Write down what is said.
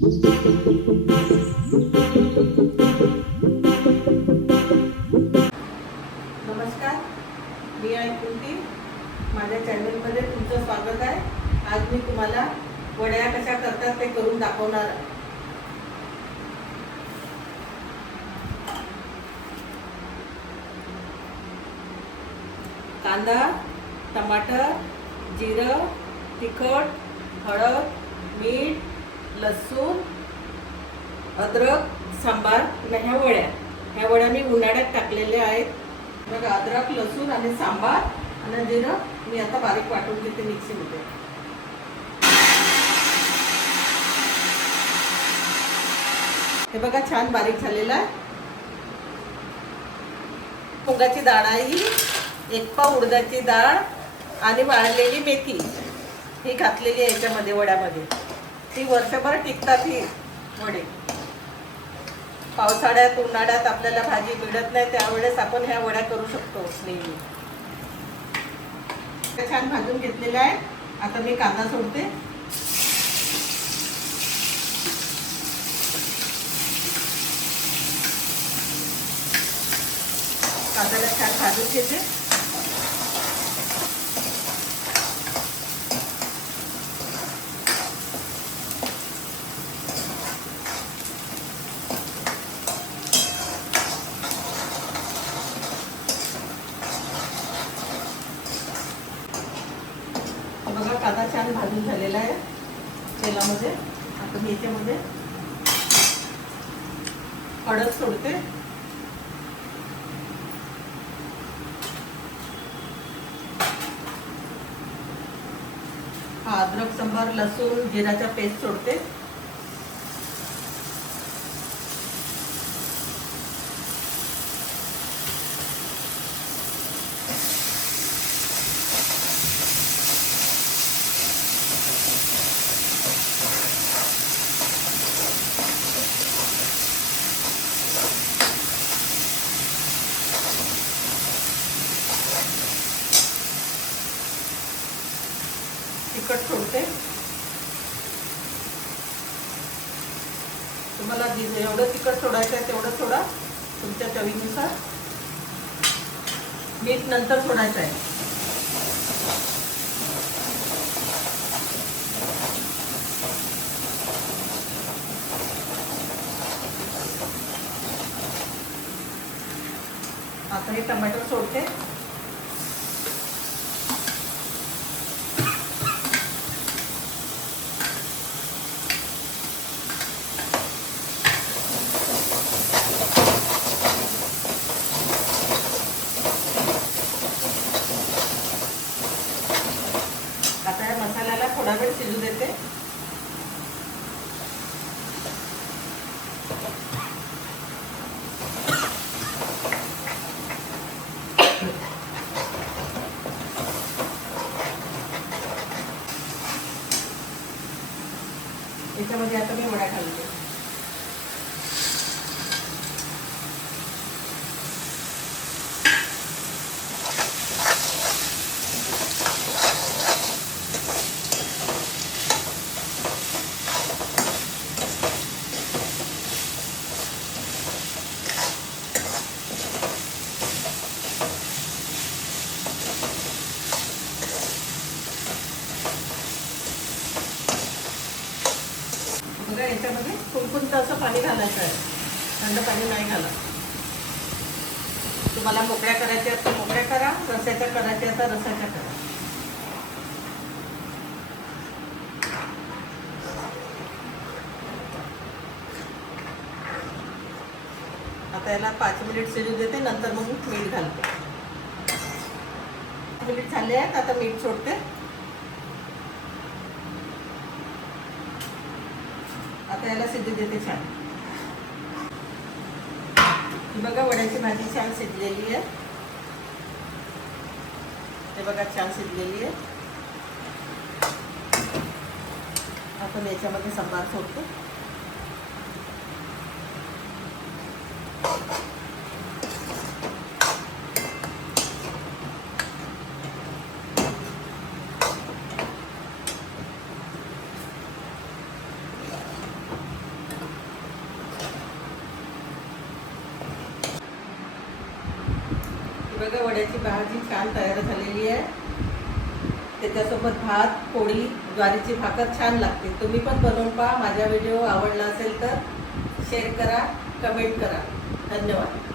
नमस्कार, मी आहे कुंती. माझ्या चॅनलमध्ये तुमचं स्वागत आहे. आज मी तुम्हाला वड्या कशा करतात ते करून दाखवणार आहे. कांदा, टमाटर, जिरं, तिखट, हळद, मीठ, लसूण, अद्रक, सांबार आणि ह्या वड्या मी उन्हाळ्यात टाकलेल्या आहेत. बघा, अद्रक, लसूण आणि सांबार आणि जिरं मी आता बारीक वाटून घेते मिक्सीमध्ये. हे बघा, छान बारीक झालेला आहे. मुगाची डाळ आहे, एक पाव उडदाची डाळ आणि वाळलेली मेथी ही घातलेली आहे याच्यामध्ये वड्यामध्ये. ती वर्षभर टिकतात ही वडे. पावसाळ्यात उन्हाळ्यात आपल्याला भाजी मिळत नाही त्यावेळेस आपण ह्या वड्या करू शकतो नेहमी. छान भाजून घेतलेलं आहे. आता मी कांदा सोडते. कांद्याला छान भाजून घेते. बघा, कांदा छान भाजून झालेला आहे तेलामध्ये. आता मी याच्यामध्ये हळद सोडते. हा अद्रक, सांबार, लसूण, जिराचा पेस्ट सोडते. तिखट सोडते. तुम्हाला एवढं तिखट सोडायचं आहे तेवढं सोडा, तुमच्या चवीनुसार. मीठ नंतर सोडायचं आहे. आता हे टमाटर सोडते. आता या मसाल्याला थोडा वेळ शिजू देते. याच्यामध्ये आता मी वड्या घालते. बघा, याच्यामध्ये कुणकुणतं असं पाणी घालायचं आहे. थंड पाणी नाही घाला. तुम्हाला मोकळ्या करायच्या तर मोकळ्या करा, रस्याच्या करायच्या तर रस्याच्या करा. आता याला 5 मिनिट शिजू देते, नंतर मग मीठ घालते. 5 मिनिट झाले आहेत. आता मीठ सोडते. आता याला शिजू देते छान. बघा, वड्याची भाजी छान शिजलेली आहे. हे बघा, छान शिजलेली आहे. आपण याच्यामध्ये सांबार सोडतो. बघा वड्याची भाजी छान तयार झालेली आहे. त्याच्यासोबत भात, पोळी, ज्वारीची भाकर छान लागते. तुम्ही पण बनवून पहा. माझा व्हिडिओ आवडला असेल तर शेअर करा, कमेंट करा. धन्यवाद.